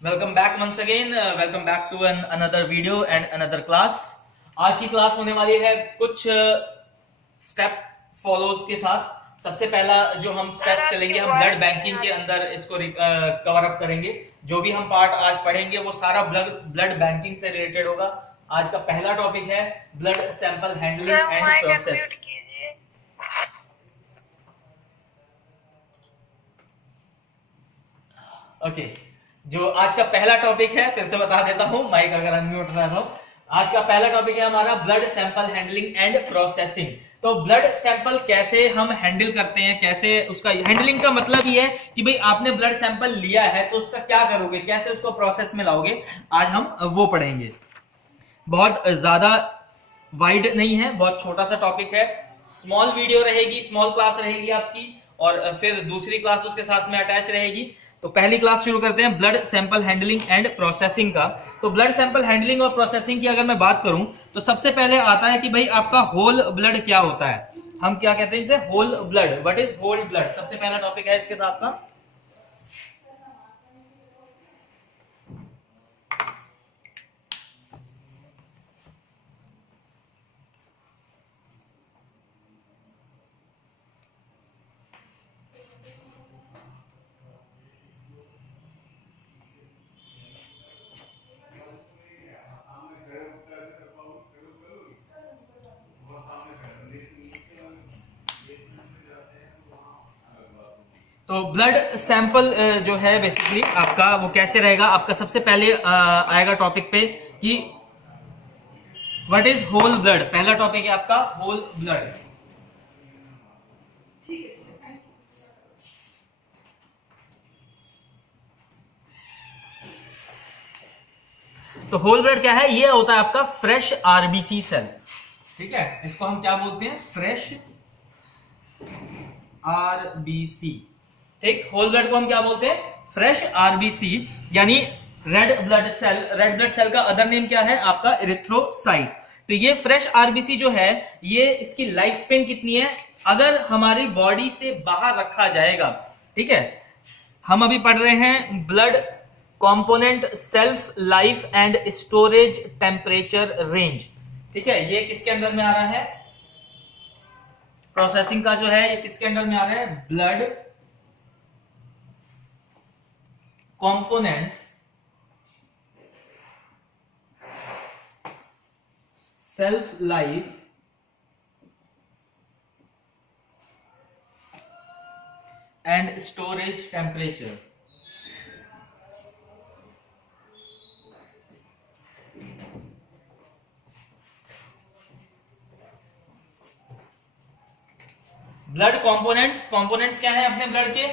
Welcome back once again, welcome back to another video and another class. आज की class होने वाली है कुछ स्टेप फॉलोज के साथ। सबसे पहला जो हम स्टेप्स चलेंगे, हम ब्लड बैंकिंग के अंदर इसको कवर अप करेंगे। जो भी हम पार्ट आज पढ़ेंगे वो सारा ब्लड बैंकिंग से रिलेटेड होगा। आज का पहला टॉपिक है blood sample handling and process. Okay, जो आज का पहला टॉपिक है, फिर से बता देता हूं, माइक अगर अनम्यूट रहा तो। आज का पहला टॉपिक है हमारा blood sample handling and processing. तो ब्लड सैंपल कैसे हम हैंडल करते हैं, कैसे उसका हैंडलिंग का मतलब ये है कि भाई आपने ब्लड सैंपल लिया है तो उसका क्या करोगे, कैसे उसको प्रोसेस में लाओगे, आज हम वो पढ़ेंगे। बहुत ज्यादा वाइड नहीं है, बहुत छोटा सा टॉपिक है। स्मॉल वीडियो रहेगी, स्मॉल क्लास रहेगी आपकी, और फिर दूसरी क्लास उसके साथ में अटैच रहेगी। तो पहली क्लास शुरू करते हैं blood sample handling and processing का। तो ब्लड सैंपल हैंडलिंग और प्रोसेसिंग की अगर मैं बात करूं तो सबसे पहले आता है कि भाई आपका होल ब्लड क्या होता है। हम क्या कहते हैं इसे, whole blood. What is whole blood, सबसे पहला टॉपिक है इसके साथ का। तो ब्लड सैंपल जो है बेसिकली आपका वो कैसे रहेगा, आपका सबसे पहले आएगा टॉपिक पे कि व्हाट इज होल ब्लड। पहला टॉपिक है आपका होल ब्लड। तो होल ब्लड क्या है, ये होता है आपका फ्रेश आरबीसी सेल। ठीक है, इसको हम क्या बोलते हैं, फ्रेश आरबीसी। ठीक, होल ब्लड को हम क्या बोलते हैं, फ्रेश आरबीसी, यानी red blood cell. Red blood cell का अदर नेम क्या है आपका, इरिथ्रोसाइट। तो ये फ्रेश आरबीसी जो है, ये इसकी लाइफ स्पेन कितनी है, अगर हमारी बॉडी से बाहर रखा जाएगा। ठीक है, हम अभी पढ़ रहे हैं blood component self life and storage temperature range. ठीक है, ये किसके अंदर में आ रहा है, प्रोसेसिंग का जो है ये किसके अंडर में आ रहा है, blood component self life and storage temperature. Blood components, components क्या है अपने ब्लड के,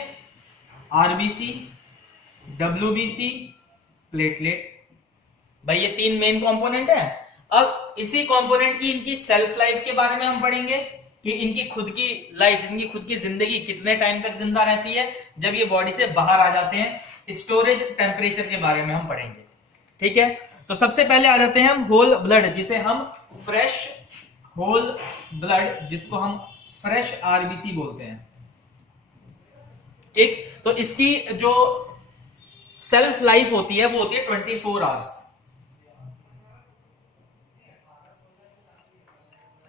आरबीसी, डब्ल्यूबीसी, प्लेटलेट। भाई ये तीन मेन कंपोनेंट है। अब इसी कंपोनेंट की इनकी सेल्फ लाइफ के बारे में हम पढ़ेंगे कि इनकी खुद की लाइफ, इनकी खुद की जिंदगी कितने टाइम तक जिंदा रहती है जब ये बॉडी से बाहर आ जाते हैं। स्टोरेज टेम्परेचर के बारे में हम पढ़ेंगे। ठीक है, तो सबसे पहले आ जाते हैं हम होल ब्लड, जिसे हम फ्रेश होल ब्लड, जिसको हम फ्रेश आरबीसी बोलते हैं। ठीक, तो इसकी जो सेल्फ लाइफ होती है वो होती है 24 आवर्स।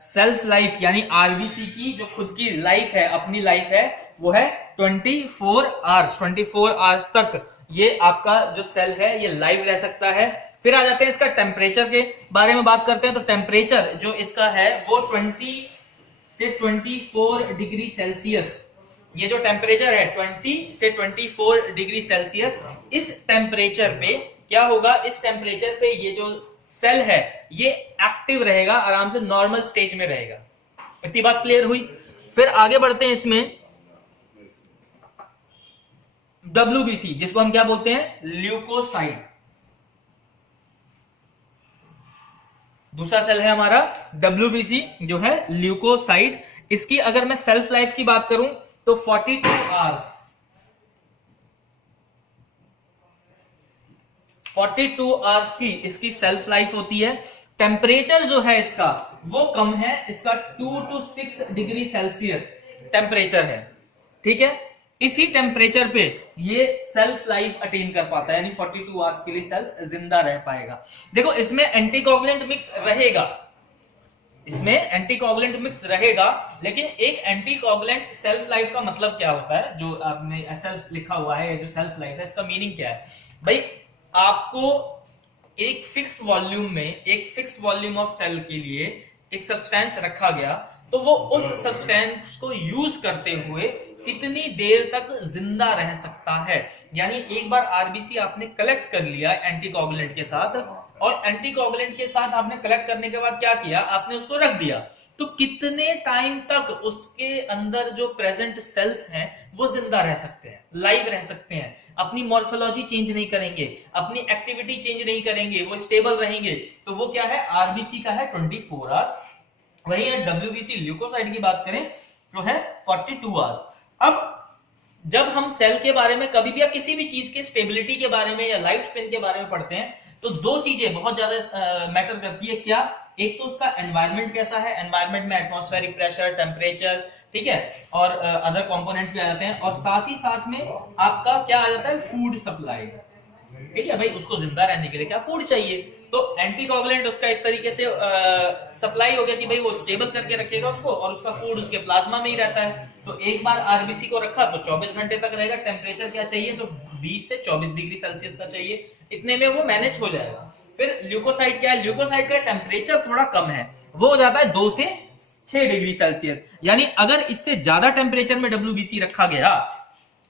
सेल्फ लाइफ यानी आरबीसी की जो खुद की लाइफ है, अपनी लाइफ है, वो है 24 आवर्स। 24 आवर्स तक ये आपका जो सेल है ये लाइव रह सकता है। फिर आ जाते हैं इसका टेम्परेचर के बारे में बात करते हैं। तो टेम्परेचर जो इसका है वो 20 से 24 डिग्री सेल्सियस। ये जो टेम्परेचर है 20 से 24 डिग्री सेल्सियस, इस टेम्परेचर पे क्या होगा, इस टेम्परेचर पे ये जो सेल है ये एक्टिव रहेगा, आराम से नॉर्मल स्टेज में रहेगा। इतनी बात क्लियर हुई। फिर आगे बढ़ते हैं इसमें डब्ल्यूबीसी, जिसको हम क्या बोलते हैं, ल्यूकोसाइट। दूसरा सेल है हमारा डब्ल्यूबीसी जो है ल्यूकोसाइट। इसकी अगर मैं सेल्फ लाइफ की बात करूं तो 42 आवर्स, 42 आवर्स की इसकी सेल्फ लाइफ होती है। टेम्परेचर जो है इसका वो कम है, इसका 2 to 6 डिग्री सेल्सियस टेम्परेचर है। ठीक है, इसी टेम्परेचर पे ये सेल्फ लाइफ अटेन कर पाता है, यानी 42 आवर्स के लिए सेल जिंदा रह पाएगा। देखो इसमें एंटीकोगुलेंट मिक्स रहेगा, इसमें एंटीकोगुलेंट मिक्स रहेगा, लेकिन एक एंटीकोगुलेंट सेल्फ लाइफ का मतलब क्या होता है, जो आपने सेल्फ लिखा हुआ है, जो सेल्फ लाइफ है इसका मीनिंग क्या है भाई, आपको एक फिक्स्ड वॉल्यूम में, एक फिक्स्ड वॉल्यूम ऑफ सेल के लिए एक सब्सटेंस रखा गया, तो वो उस सब्सटेंस को यूज करते हुए कितनी देर तक जिंदा रह सकता है। यानी एक बार आरबीसी आपने कलेक्ट कर लिया एंटीकोगुलेंट के साथ, और एंटीकोगुलेंट के साथ आपने कलेक्ट करने के बाद क्या किया, आपने उसको रख दिया, तो कितने टाइम तक उसके अंदर जो प्रेजेंट सेल्स हैं वो जिंदा रह सकते हैं, लाइव रह सकते हैं, अपनी मॉर्फोलॉजी चेंज नहीं करेंगे, अपनी एक्टिविटी चेंज नहीं करेंगे, वो स्टेबल रहेंगे। तो वो क्या है, आरबीसी का है 24 आवर्स। वही है डब्ल्यूबीसी ल्यूकोसाइट की बात करें तो है 42 आवर्स। अब जब हम सेल के बारे में कभी भी या किसी भी चीज के स्टेबिलिटी के बारे में या लाइफ स्पेन के बारे में पढ़ते हैं, तो दो चीजें बहुत ज्यादा मैटर करती है। क्या, एक तो उसका एनवायरनमेंट कैसा है, एनवायरनमेंट में एटमॉस्फेरिक प्रेशर, टेम्परेचर, ठीक है, और अदर कंपोनेंट्स भी आ जाते हैं, और साथ ही साथ में आपका क्या आ जाता है, फूड सप्लाई, ठीक है भाई, उसको जिंदा रहने के लिए क्या फूड चाहिए। तो एंटीकोगुलेंट उसका एक तरीके से सप्लाई हो गया कि भाई वो स्टेबल करके रखेगा उसको, और उसका फूड उसके प्लाज्मा में ही रहता है। तो एक बार आरबीसी को रखा तो 24 घंटे तक रहेगा। टेम्परेचर क्या चाहिए, तो 20 से 24 डिग्री सेल्सियस का चाहिए, इतने में वो मैनेज हो जाएगा। फिर ल्यूकोसाइट क्या है, ल्यूकोसाइट का टेम्परेचर थोड़ा कम है, वो हो जाता है 2 से 6 डिग्री सेल्सियस। यानी अगर इससे ज्यादा टेम्परेचर में डब्ल्यूबीसी रखा गया,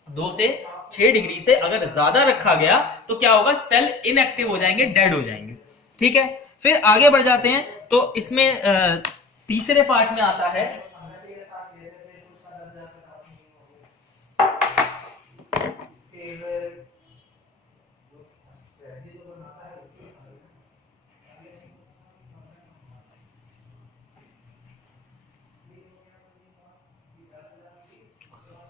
2 से 6 डिग्री से अगर ज्यादा रखा गया, तो क्या होगा, सेल इनएक्टिव हो जाएंगे, डेड हो जाएंगे, ठीक है। फिर आगे बढ़ जाते हैं, तो इसमें तीसरे पार्ट में आता है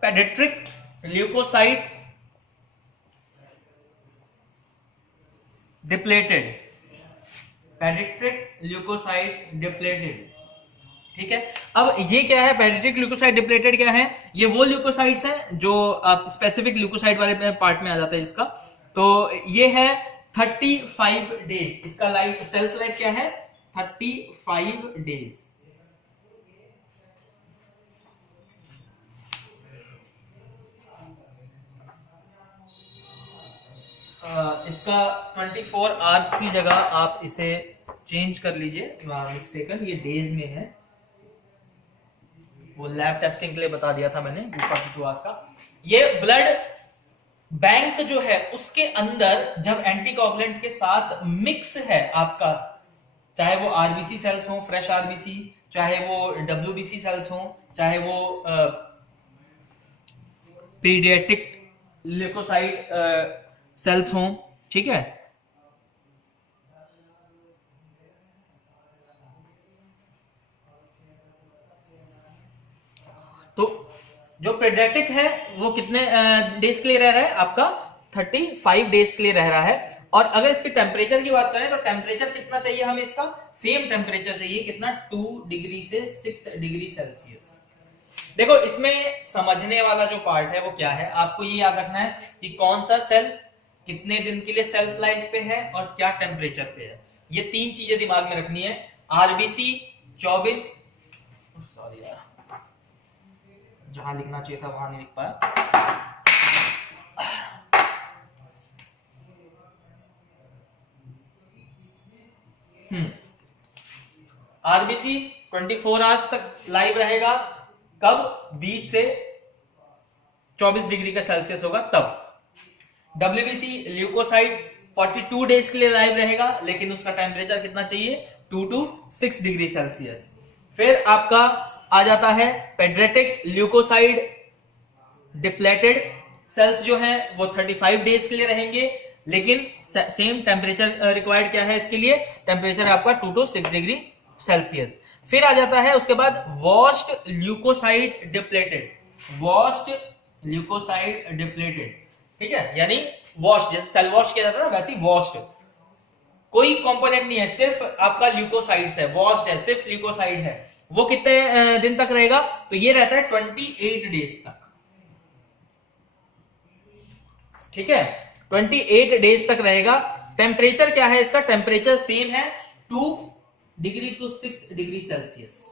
पेडिट्रिक ल्यूकोसाइट डिप्लेटेड, पेडिट्रिक ल्यूकोसाइट डिप्लेटेड, ठीक है। अब ये क्या है, पेडिट्रिक ल्यूकोसाइट डिप्लेटेड क्या है, ये वो ल्यूकोसाइट्स हैं जो आप स्पेसिफिक ल्यूकोसाइट वाले पार्ट में आ जाता है जिसका, तो ये है 35 डेज, इसका लाइफ, सेल्फ लाइफ क्या है, 35 डेज। इसका 24 आवर्स की जगह आप इसे चेंज कर लीजिए, मिस्टेकन ये डेज में है, वो लैब टेस्टिंग के लिए बता दिया था मैंने 42 आवर्स का। ये ब्लड बैंक जो है उसके अंदर जब एंटीकोगुलेंट के साथ मिक्स है आपका, चाहे वो आरबीसी सेल्स हो, फ्रेश आरबीसी, चाहे वो डब्ल्यूबीसी सेल्स हो, चाहे वो पीडियाट्रिक ल्यूकोसाइट सेल्स हों, ठीक है। तो जो पीडियाट्रिक है वो कितने डेज के लिए रह रहा है, आपका 35 डेज के लिए रह रहा है। और अगर इसके टेम्परेचर की बात करें तो टेम्परेचर कितना चाहिए हमें, इसका सेम टेम्परेचर चाहिए, कितना, 2 डिग्री से 6 डिग्री सेल्सियस। देखो इसमें समझने वाला जो पार्ट है वो क्या है, आपको ये याद रखना है कि कौन सा सेल कितने दिन के लिए सेल्फ लाइफ पे है और क्या टेम्परेचर पे है, ये 3 चीजें दिमाग में रखनी है। आरबीसी 24, सॉरी यार, जहां लिखना चाहिए था वहां नहीं लिख पाया, आरबीसी 24 आवर्स तक लाइव रहेगा, कब, 20 से 24 डिग्री का सेल्सियस होगा तब। डब्ल्यूबीसी ल्यूकोसाइट 42 डेज के लिए लाइव रहेगा, लेकिन उसका टेम्परेचर कितना चाहिए, 2 to 6 डिग्री सेल्सियस। फिर आपका आ जाता है पेडियाट्रिक ल्यूकोसाइट डिप्लेटेड सेल्स, जो हैं वो 35 डेज के लिए रहेंगे, लेकिन सेम टेम्परेचर रिक्वायर्ड क्या है इसके लिए, टेम्परेचर आपका 2 to 6 डिग्री सेल्सियस। फिर आ जाता है उसके बाद washed leukocyte depleted, washed leukocyte depleted, ठीक है, यानी वॉश, जैसे सेल वॉश किया जाता है ना, वैसे ही वॉश्ड, कोई कंपोनेंट नहीं है, सिर्फ आपका ल्यूकोसाइट्स है, वॉश्ड है, सिर्फ ल्यूकोसाइट है। वो कितने दिन तक रहेगा, तो ये रहता है 28 डेज तक, ठीक है, 28 डेज तक रहेगा। टेम्परेचर क्या है इसका, टेम्परेचर सेम है 2 degree to 6 degree Celsius,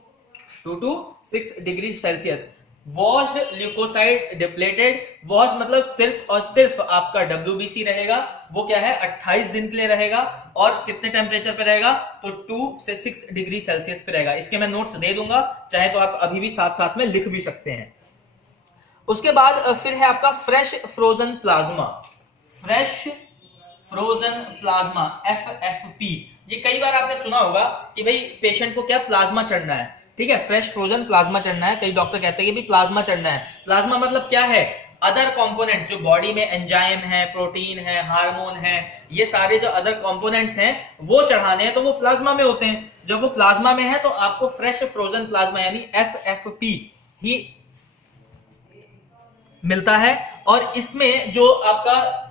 2 to 6 degree Celsius. Washed leukocyte depleted, wash मतलब सिर्फ और सिर्फ आपका WBC रहेगा, वो क्या है 28 दिन के लिए रहेगा, और कितने टेम्परेचर पे रहेगा, तो 2 से 6 डिग्री सेल्सियस पे रहेगा। इसके मैं नोट्स दे दूंगा, चाहे तो आप अभी भी साथ साथ में लिख भी सकते हैं। उसके बाद फिर है आपका fresh frozen plasma, fresh frozen plasma FFP। ये कई बार आपने सुना होगा कि भाई पेशेंट को क्या प्लाज्मा चढ़ना है, ठीक है, फ्रेश फ्रोजन प्लाज्मा चढ़ना है। कई डॉक्टर कहते हैं कि भाई प्लाज्मा चढ़ना है। प्लाज्मा मतलब क्या है, अदर कंपोनेंट्स जो बॉडी में एंजाइम है, प्रोटीन है, हार्मोन है, ये सारे जो अदर कंपोनेंट्स हैं वो चढ़ाने हैं, तो वो प्लाज्मा में होते हैं। जब वो प्लाज्मा में है तो आपको फ्रेश फ्रोजन प्लाज्मा यानी FFP ही मिलता है। और इसमें जो आपका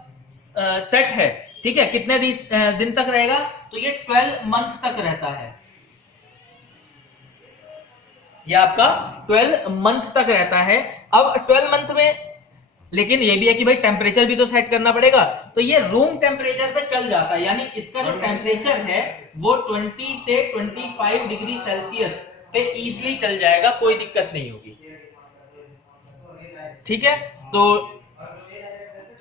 सेट है, ठीक है, कितने दिन तक रहेगा, तो ये 12 मंथ तक रहता है, ये आपका 12 मंथ तक रहता है। अब 12 मंथ में लेकिन ये भी है कि भाई टेम्परेचर भी तो सेट करना पड़ेगा, तो ये रूम टेम्परेचर पे चल जाता है, यानी इसका जो टेम्परेचर है वो 20 से 25 डिग्री सेल्सियस पे इजीली चल जाएगा, कोई दिक्कत नहीं होगी, ठीक है। तो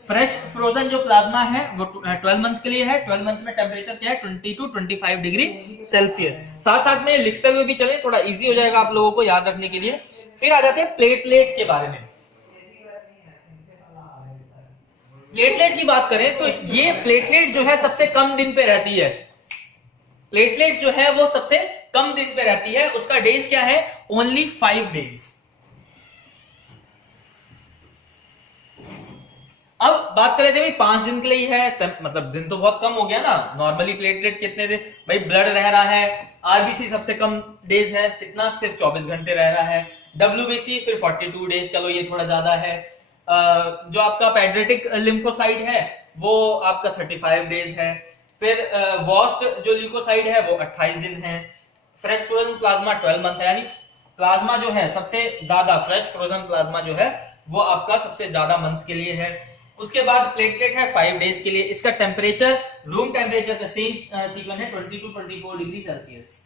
फ्रेश फ्रोजन जो प्लाज्मा है वो 12 मंथ के लिए है। 12 मंथ में टेम्परेचर क्या है 20 to 25 डिग्री सेल्सियस। साथ साथ में लिखते हुए भी चले, थोड़ा इजी हो जाएगा आप लोगों को याद रखने के लिए। फिर आ जाते हैं प्लेटलेट के बारे में। प्लेटलेट की बात करें तो ये प्लेटलेट जो है सबसे कम दिन पे रहती है, प्लेटलेट जो है वो सबसे कम दिन पे रहती है। उसका डेज क्या है, ओनली 5 डेज। अब बात कर लेते हैं 5 दिन के लिए ही है, मतलब दिन तो बहुत कम हो गया ना। नॉर्मली प्लेटलेट कितने दिन, भाई ब्लड रह रहा है, आरबीसी सबसे कम डेज है, कितना, सिर्फ 24 घंटे रह रहा है। डब्ल्यूबीसी फिर 42 डेज, चलो ये थोड़ा ज्यादा है। जो आपका पैड्रेटिक लिम्फोसाइट है वो आपका 35 डेज है। फिर वॉस्ट जो ल्यूकोसाइड है वो 28 दिन है। फ्रेश फ्रोजन प्लाज्मा 12 मंथ है, यानी प्लाज्मा जो है सबसे ज्यादा, फ्रेश फ्रोजन प्लाज्मा जो है वो आपका सबसे ज्यादा मंथ के लिए है। उसके बाद प्लेटलेट है 5 डेज के लिए। इसका टेम्परेचर रूम टेम्परेचर का सेम सीक्वेंस है 20 to 24 डिग्री सेल्सियस,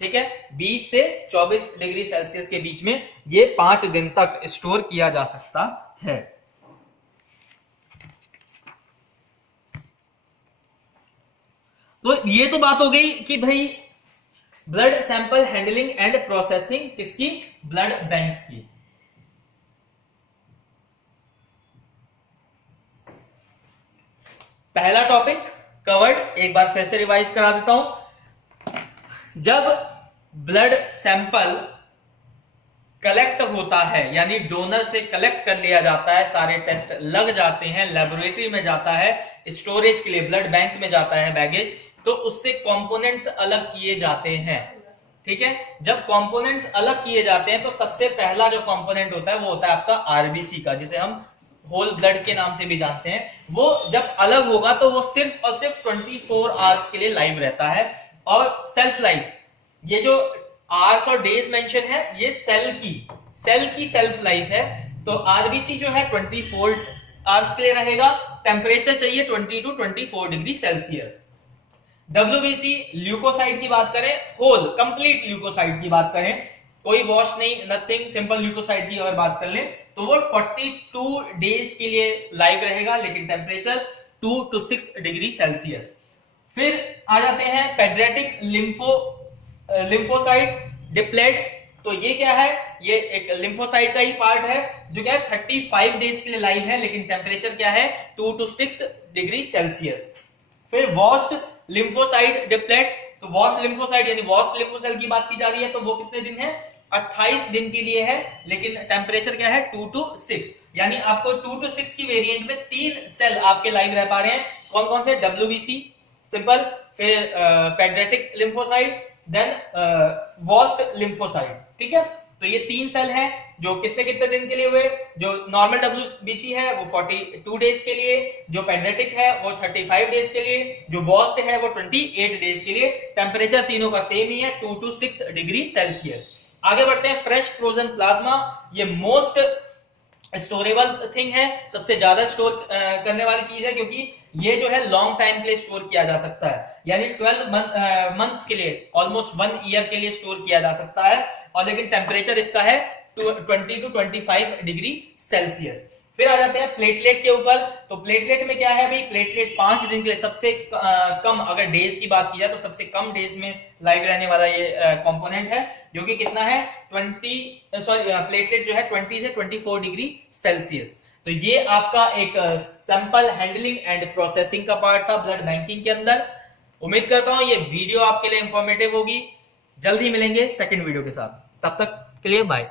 ठीक है, 20 से 24 डिग्री सेल्सियस के बीच में ये 5 दिन तक स्टोर किया जा सकता है। तो ये तो बात हो गई कि भाई blood sample handling and processing किसकी, ब्लड बैंक की। पहला टॉपिक कवर्ड, एक बार फिर से रिवाइज करा देता हूं। जब ब्लड सैंपल कलेक्ट होता है, यानी डोनर से कलेक्ट कर लिया जाता है, सारे टेस्ट लग जाते हैं, लेबोरेटरी में जाता है, स्टोरेज के लिए ब्लड बैंक में जाता है बैगेज, तो उससे कंपोनेंट्स अलग किए जाते हैं, ठीक है। जब कंपोनेंट्स अलग किए जाते हैं तो सबसे पहला जो कंपोनेंट होता है वो होता है आपका आरबीसी का, जिसे हम होल ब्लड के नाम से भी जानते हैं। वो जब अलग होगा तो वो सिर्फ और सिर्फ 24 आवर्स के लिए लाइव रहता है। और सेल्फ लाइफ, ये जो आवर्स और डेज मेंशन है ये सेल की सेल्फ लाइफ है। तो आरबीसी जो है 24 आवर्स के लिए रहेगा, टेम्परेचर चाहिए 20 to 24 degree Celsius. WBC leukocyte की बात करें, होल कंप्लीट ल्यूकोसाइड की बात करें, कोई वॉश नहीं, नथिंग, सिंपल ल्यूकोसाइड की अगर बात कर लें तो वो 42 डेज के लिए लाइव रहेगा, लेकिन टेम्परेचर 2 to 6 डिग्री सेल्सियस। फिर आ जाते हैं पेड्रेटिक लिम्फोसाइट डिप्लेट। तो ये क्या है, ये एक लिम्फोसाइट का ही पार्ट है जो क्या है 35 डेज के लिए लाइव है, लेकिन टेम्परेचर क्या है 2 to 6 डिग्री सेल्सियस। फिर वॉश्ड लिम्फोसाइट डिप्लेट, तो वॉश लिम्फोसाइट यानी वॉश लिम्फोसेल की बात की जा रही है, तो वो कितने दिन है, 28 दिन के लिए है, लेकिन टेम्परेचर क्या है 2 to 6, यानी आपको 2 to 6 की वेरिएंट में 3 सेल आपके लाइव रह पा रहे हैं। कौन कौन से, डब्ल्यूबीसी सिंपल, फिर paediatric lymphocyte, then washed lymphocyte, ठीक है। तो ये 3 सेल हैं जो कितने कितने दिन के लिए हुए, जो नॉर्मल डब्ल्यूबीसी है वो 42 डेज के लिए, जो पेड्रेटिक है वो 35 डेज के लिए, जो वॉश्ड है वो 28 डेज के लिए। टेम्परेचर तीनों का सेम ही है 2 to 6 डिग्री सेल्सियस। आगे बढ़ते हैं फ्रेश फ्रोजन प्लाज्मा। ये मोस्ट स्टोरेबल थिंग है, सबसे ज्यादा स्टोर करने वाली चीज है, क्योंकि ये जो है लॉन्ग टाइम के लिए स्टोर किया जा सकता है, यानी 12 मंथ्स के लिए, ऑलमोस्ट 1 ईयर के लिए स्टोर किया जा सकता है। और लेकिन टेम्परेचर इसका है 20 to 25 डिग्री सेल्सियस। फिर आ जाते हैं प्लेटलेट के ऊपर। तो प्लेटलेट में क्या है भाई, प्लेटलेट 5 दिन के लिए सबसे कम, अगर डेज की बात की जाए तो सबसे कम डेज में लाइव रहने वाला ये कंपोनेंट है, जो कि कितना है प्लेटलेट जो है 20 से 24 डिग्री सेल्सियस। तो ये आपका एक सैंपल हैंडलिंग एंड प्रोसेसिंग का पार्ट था ब्लड बैंकिंग के अंदर। उम्मीद करता हूं ये वीडियो आपके लिए इंफॉर्मेटिव होगी। जल्द ही मिलेंगे सेकंड वीडियो के साथ, तब तक के लिए बाय।